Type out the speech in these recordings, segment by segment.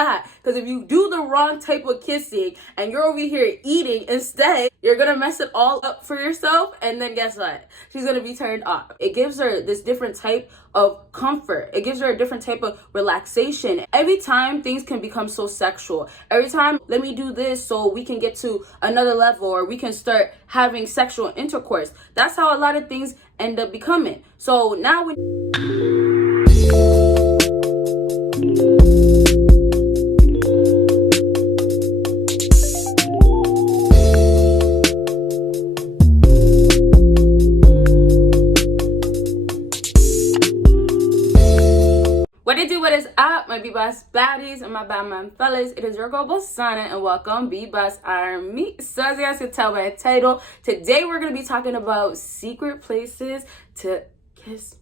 that, because if you do the wrong type of kissing and you're over here eating instead, you're gonna mess it all up for yourself, and then guess what? She's gonna be turned off. It gives her this different type of comfort. It gives her a different type of relaxation. Every time things can become so sexual. Every time, let me do this so we can get to another level, or we can start having sexual intercourse. That's how a lot of things end up becoming. So now when what is up, my BBossBaddies and my Batman fellas? It is your girl Bosana, and welcome BBossArmy. So as you guys can tell by the title, today we're going to be talking about secret places to kiss.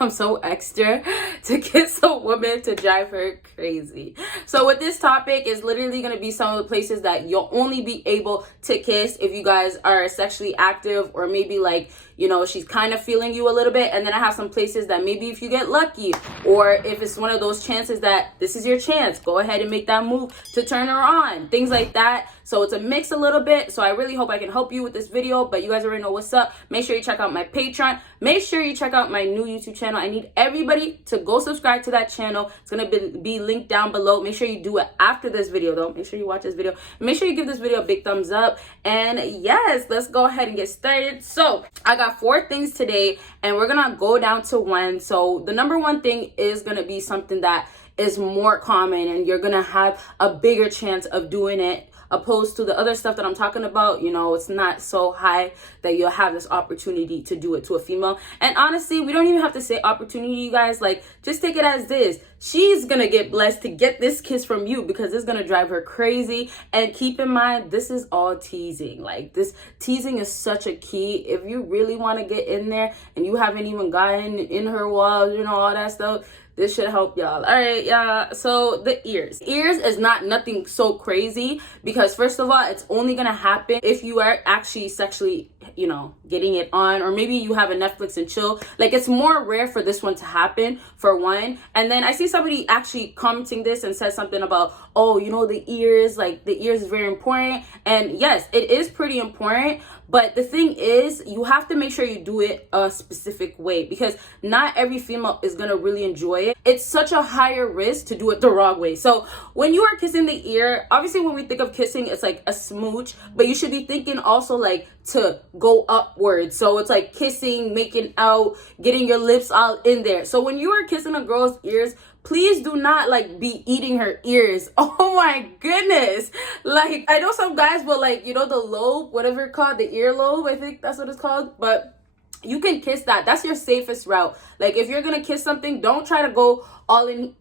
I'm so extra. To kiss a woman to drive her crazy. So with this topic is literally going to be some of the places that you'll only be able to kiss if you guys are sexually active, or maybe like, you know, she's kind of feeling you a little bit. And then I have some places that maybe if you get lucky, or if it's one of those chances that this is your chance, go ahead and make that move to turn her on, things like that. So it's a mix a little bit. So I really hope I can help you with this video, but you guys already know what's up. Make sure you check out my Patreon. Make sure you check out my new YouTube channel. I need everybody to go subscribe to that channel. It's going to be linked down below. Make sure you do it after this video though. Make sure you watch this video. Make sure you give this video a big thumbs up. And yes, let's go ahead and get started. So I got 4 things today, and we're going to go down to 1. So the number 1 thing is going to be something that is more common, and you're going to have a bigger chance of doing it, opposed to the other stuff that I'm talking about. You know, it's not so high that you'll have this opportunity to do it to a female. And honestly, we don't even have to say opportunity, you guys. Like, just take it as this. She's gonna get blessed to get this kiss from you, because it's gonna drive her crazy. And keep in mind, this is all teasing. Like, this teasing is such a key. If you really want to get in there and you haven't even gotten in her walls, you know, all that stuff, this should help y'all. All right, y'all. So the ears. Ears is not nothing so crazy, because first of all, it's only gonna happen if you are actually sexually, you know, getting it on, or maybe you have a Netflix and chill. Like, it's more rare for this one to happen, for one. And then I see somebody actually commenting this and said something about, oh, you know, the ears, like the ears is very important. And yes, it is pretty important. But the thing is, you have to make sure you do it a specific way, because not every female is going to really enjoy it. It's such a higher risk to do it the wrong way. So when you are kissing the ear, obviously when we think of kissing, it's like a smooch, but you should be thinking also like to go upwards. So it's like kissing, making out, getting your lips all in there. So when you are kissing a girl's ears, please do not like be eating her ears. Oh my goodness. Like, I know some guys will, like, you know, the lobe, whatever it's called, the ear lobe, I think that's what it's called. But you can kiss that. That's your safest route. Like, if you're gonna kiss something, don't try to go all in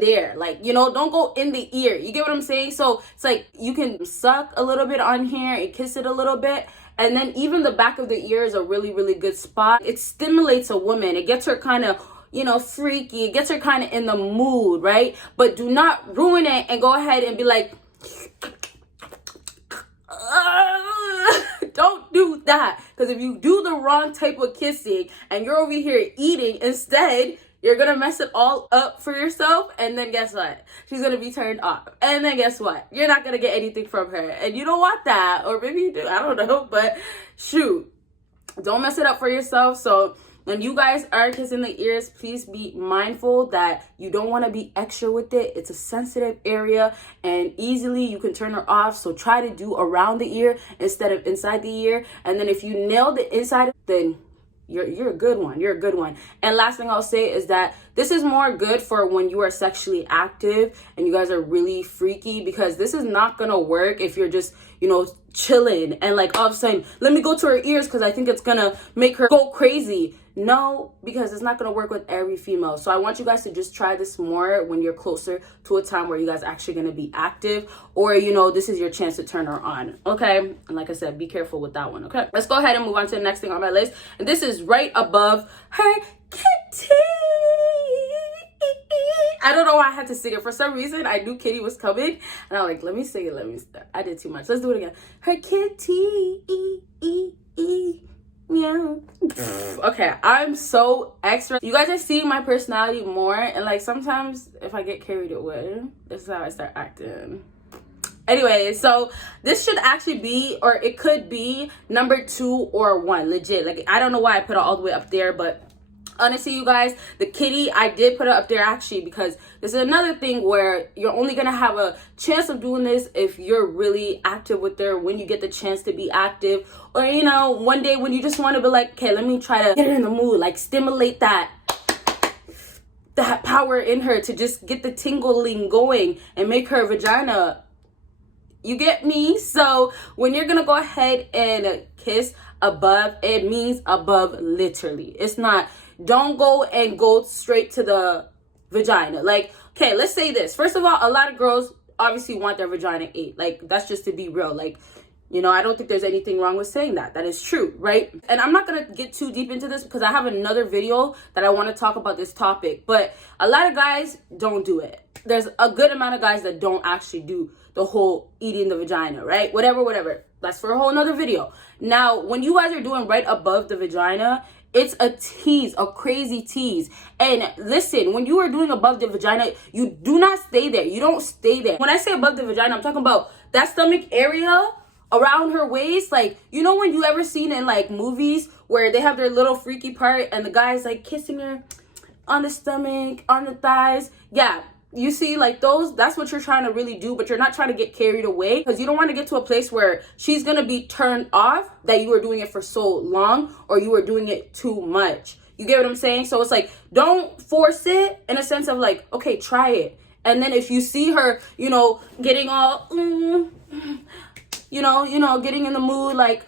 there. Like, you know, don't go in the ear. You get what I'm saying? So it's like you can suck a little bit on here and kiss it a little bit. And then even the back of the ear is a really, really good spot. It stimulates a woman. It gets her kind of, you know, freaky. It gets her kind of in the mood, right? But do not ruin it and go ahead and be like, don't do that. Because if you do the wrong type of kissing and you're over here eating instead, you're going to mess it all up for yourself. And then guess what? She's going to be turned off. And then guess what? You're not going to get anything from her. And you don't want that. Or maybe you do. I don't know. But shoot, don't mess it up for yourself. So when you guys are kissing the ears, please be mindful that you don't want to be extra with it. It's a sensitive area, and easily you can turn her off. So try to do around the ear instead of inside the ear. And then if you nail the inside, then you're a good one. You're a good one. And last thing I'll say is that this is more good for when you are sexually active and you guys are really freaky, because this is not gonna work if you're just, you know, chilling and like all of a sudden, let me go to her ears because I think it's gonna make her go crazy. No, because it's not gonna work with every female. So I want you guys to just try this more when you're closer to a time where you guys actually gonna be active, or, you know, this is your chance to turn her on. Okay, and like I said, be careful with that one. Okay, let's go ahead and move on to the next thing on my list, and this is right above her kitty. I don't know why I had to sing it. For some reason, I knew Kitty was coming, and I'm like, let me sing it. I did too much. Let's do it again. Her kitty. Yeah. Okay, I'm so extra. You guys are seeing my personality more, and like sometimes if I get carried away, this is how I start acting. Anyway, so this should actually be, or it could be number 2 or 1, legit. Like, I don't know why I put it all the way up there, but honestly, you guys, the kitty, I did put it up there actually because this is another thing where you're only gonna have a chance of doing this if you're really active with her, when you get the chance to be active, or you know, one day when you just want to be like, okay, let me try to get her in the mood, like stimulate that power in her to just get the tingling going and make her vagina. You get me? So when you're gonna go ahead and kiss above, it means above literally. It's not, don't go straight to the vagina. Like, okay, let's say this. First of all, a lot of girls obviously want their vagina ate. Like, that's just to be real. Like, you know, I don't think there's anything wrong with saying that. That is true, right? And I'm not going to get too deep into this because I have another video that I want to talk about this topic. But a lot of guys don't do it. There's a good amount of guys that don't actually do the whole eating the vagina, right? Whatever. That's for a whole nother video. Now, when you guys are doing right above the vagina, it's a tease, a crazy tease. And listen, when you are doing above the vagina, you do not stay there. You don't stay there. When I say above the vagina, I'm talking about that stomach area around her waist. Like, you know when you ever seen in like movies where they have their little freaky part and the guy's like kissing her on the stomach, on the thighs? Yeah. You see, like those, that's what you're trying to really do, but you're not trying to get carried away because you don't want to get to a place where she's going to be turned off that you were doing it for so long or you were doing it too much. You get what I'm saying? So it's like, don't force it in a sense of like, okay, try it. And then if you see her, you know, getting all, you know, getting in the mood, like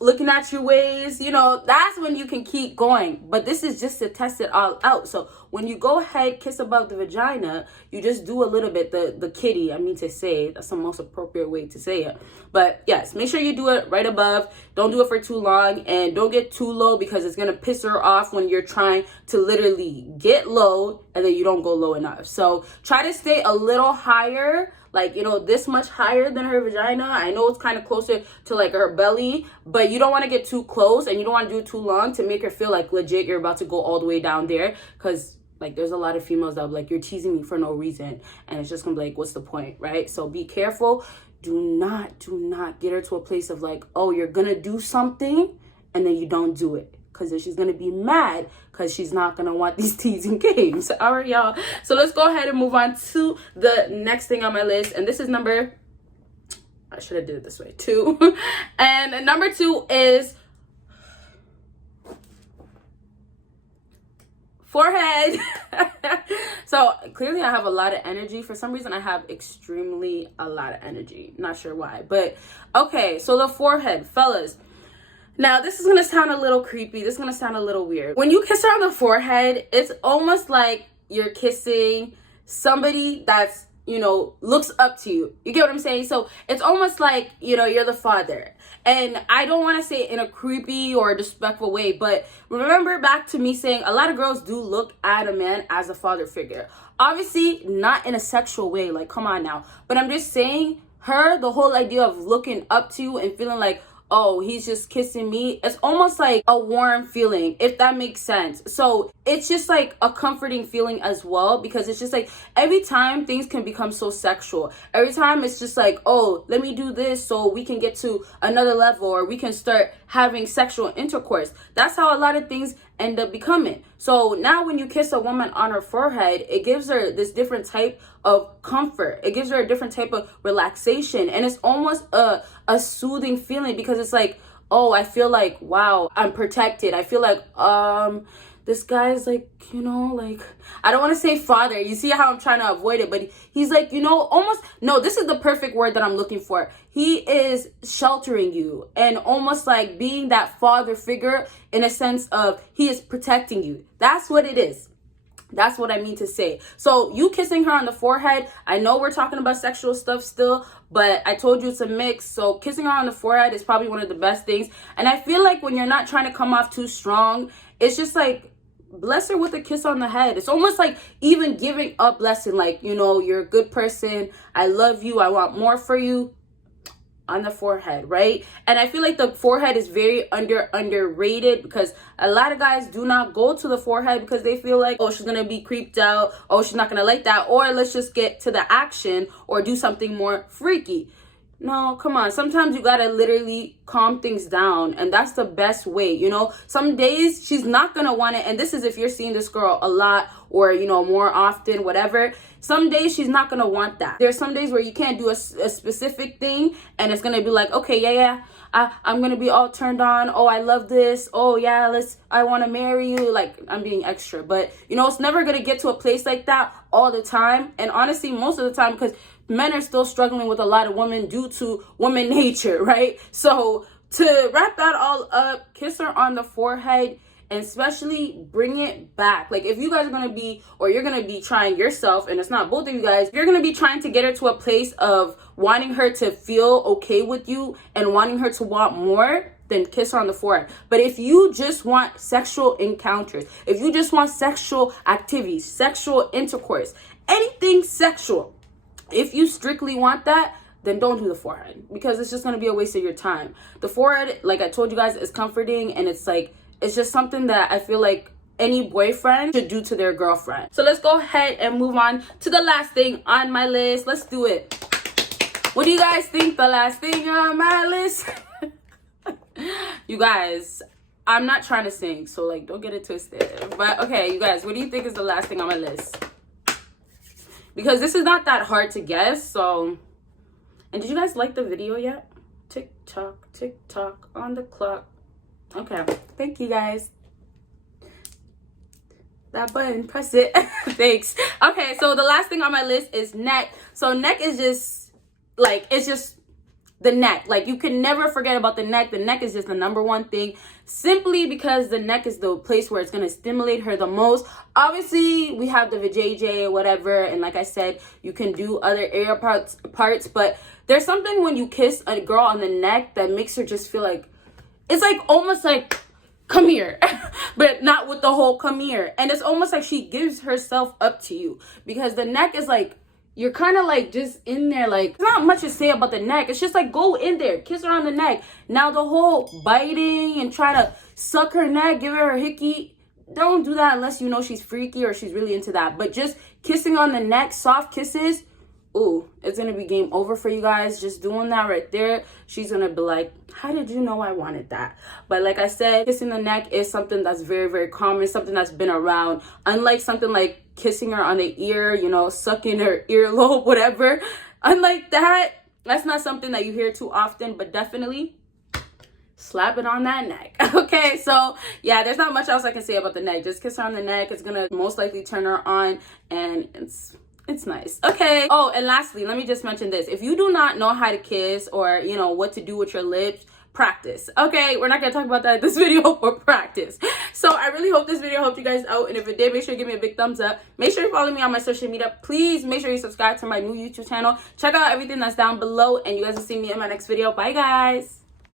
looking at your waist, you know, that's when you can keep going. But this is just to test it all out. So when you go ahead, kiss above the vagina, you just do a little bit, the kitty, I mean to say, that's the most appropriate way to say it. But yes, make sure you do it right above. Don't do it for too long and don't get too low because it's going to piss her off when you're trying to literally get low and then you don't go low enough. So try to stay a little higher, like, you know, this much higher than her vagina. I know it's kind of closer to like her belly, but you don't want to get too close and you don't want to do it too long to make her feel like legit you're about to go all the way down there. Because like there's a lot of females that are like, you're teasing me for no reason, and it's just gonna be like, what's the point, right? So be careful. Do not get her to a place of like, oh, you're gonna do something and then you don't do it, because then she's gonna be mad because she's not gonna want these teasing games. All right, y'all, so let's go ahead and move on to the next thing on my list, and this is number, I should have did it this way, 2. And number 2 is forehead. So clearly I have a lot of energy. For some reason I have extremely a lot of energy, not sure why, but okay. So the forehead, fellas, now this is gonna sound a little creepy, this is gonna sound a little weird. When you kiss her on the forehead, it's almost like you're kissing somebody that's, you know, looks up to you. You get what I'm saying? So it's almost like, you know, you're the father. And I don't want to say it in a creepy or disrespectful way, but remember back to me saying a lot of girls do look at a man as a father figure. Obviously not in a sexual way, like come on now. But I'm just saying, the whole idea of looking up to you and feeling like, oh, he's just kissing me, it's almost like a warm feeling, if that makes sense. So it's just like a comforting feeling as well, because it's just like every time things can become so sexual, every time it's just like, oh, let me do this so we can get to another level, or we can start having sexual intercourse. That's how a lot of things end up becoming. So now when you kiss a woman on her forehead, it gives her this different type of comfort. It gives her a different type of relaxation, and it's almost a soothing feeling, because it's like, oh, I feel like, wow, I'm protected. I feel like this guy's like, you know, like, I don't want to say father, you see how I'm trying to avoid it, but he's like, you know, almost, no, this is the perfect word that I'm looking for. He is sheltering you and almost like being that father figure, in a sense of he is protecting you. That's what it is. That's what I mean to say. So you kissing her on the forehead, I know we're talking about sexual stuff still, but I told you it's a mix. So kissing her on the forehead is probably one of the best things. And I feel like when you're not trying to come off too strong, it's just like, bless her with a kiss on the head. It's almost like even giving a blessing, like, you know, you're a good person, I love you, I want more for you. on the forehead, right? And I feel like the forehead is very underrated, because a lot of guys do not go to the forehead because they feel like, oh, she's gonna be creeped out, oh, she's not gonna like that, or let's just get to the action or do something more freaky. No, come on. Sometimes you gotta literally calm things down, and that's the best way, you know? Some days she's not gonna want it, and this is if you're seeing this girl a lot or, you know, more often, whatever. Some days she's not gonna want that. There's some days where you can't do a specific thing, and it's gonna be like, okay, yeah, I'm gonna be all turned on. Oh, I love this. Oh, yeah, I wanna marry you. Like, I'm being extra. But, you know, it's never gonna get to a place like that all the time. And honestly, most of the time, because men are still struggling with a lot of women due to woman nature, right? So to wrap that all up, kiss her on the forehead, and especially bring it back. Like, if you guys are gonna be, or you're gonna be trying yourself, and it's not both of you guys, you're gonna be trying to get her to a place of wanting her to feel okay with you and wanting her to want more, then kiss her on the forehead. But if you just want sexual encounters, if you just want sexual activities, sexual intercourse, anything sexual, if you strictly want that, then don't do the forehead, because it's just going to be a waste of your time. The forehead, like I told you guys, is comforting, and it's like, it's just something that I feel like any boyfriend should do to their girlfriend. So let's go ahead and move on to the last thing on my list. Let's do it. What do you guys think the last thing on my list? You guys, I'm not trying to sing, so like, don't get it twisted. But okay, you guys, what do you think is the last thing on my list? Because this is not that hard to guess. So, and did you guys like the video yet? Tick tock on the clock. Okay, thank you guys. That button, press it. Thanks. Okay, so the last thing on my list is neck. So neck is just like, it's just the neck. Like, you can never forget about the neck. The neck is just the number one thing, simply because the neck is the place where it's going to stimulate her the most. Obviously, we have the vajayjay or whatever, and like I said, you can do other area parts, but there's something when you kiss a girl on the neck that makes her just feel like, it's like almost like, come here, but not with the whole come here. And it's almost like she gives herself up to you, because the neck is like, you're kind of like just in there. Like, there's not much to say about the neck. It's just like, go in there, kiss her on the neck. Now the whole biting and try to suck her neck, give her a hickey, don't do that unless you know she's freaky or she's really into that. But just kissing on the neck, soft kisses, ooh, it's gonna be game over for you guys. Just doing that right there, she's gonna be like, how did you know I wanted that? But like I said, kissing the neck is something that's very, very common, something that's been around. Unlike something like kissing her on the ear, you know, sucking her earlobe, whatever. Unlike that, that's not something that you hear too often, but definitely slap it on that neck. Okay, so yeah, there's not much else I can say about the neck. Just kiss her on the neck. It's gonna most likely turn her on, and it's nice. Okay. Oh, and lastly, let me just mention this. If you do not know how to kiss, or, you know, what to do with your lips, practice. Okay, we're not gonna talk about that in this video, but practice. So I really hope this video helped you guys out, and if it did, make sure you give me a big thumbs up. Make sure you follow me on my social media. Please make sure you subscribe to my new YouTube channel. Check out everything that's down below, and you guys will see me in my next video. Bye guys.